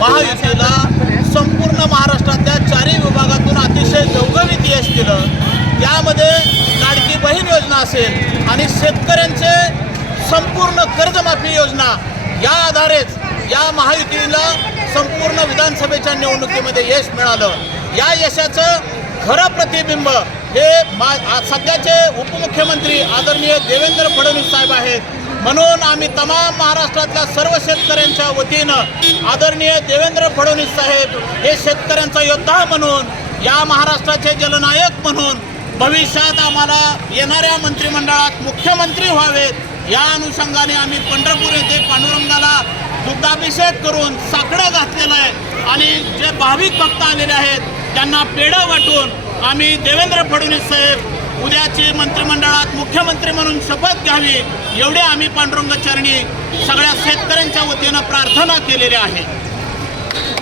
महायुतीला संपूर्ण महाराष्ट्रातल्या चारही विभागातून अतिशय गवगवीत यश दिलं. त्यामध्ये लाडकी बहीण योजना असेल आणि शेतकऱ्यांचे संपूर्ण कर्जमाफी योजना या आधारेच या महायुतीला संपूर्ण विधानसभेच्या निवडणुकीमध्ये यश मिळालं. या यशाचं खरं प्रतिबिंब हे मा सध्याचे उपमुख्यमंत्री आदरणीय देवेंद्र फडणवीस साहेब आहेत. म्हणून आम्ही तमाम महाराष्ट्रातल्या सर्व शेतकऱ्यांच्या वतीनं आदरणीय देवेंद्र फडणवीस साहेब हे शेतकऱ्यांचा योद्धा म्हणून या महाराष्ट्राचे जलनायक म्हणून भविष्यात आम्हाला येणाऱ्या मंत्रिमंडळात मुख्यमंत्री व्हावेत या अनुषंगाने आम्ही पंढरपूर येथे पांडुरंगाला दुग्धाभिषेक करून साकडं घातलेलं आहे. आणि जे भाविक भक्त आलेले आहेत त्यांना पेढं वाटून आम्ही देवेंद्र फडणवीस साहेब उद्याची मंत्रिमंडळात मुख्यमंत्री म्हणून शपथ घ्यावी एवढे आम्ही पांडुरंग चरणी सगळ्या शेतकऱ्यांच्या वतीनं प्रार्थना केलेल्या आहे.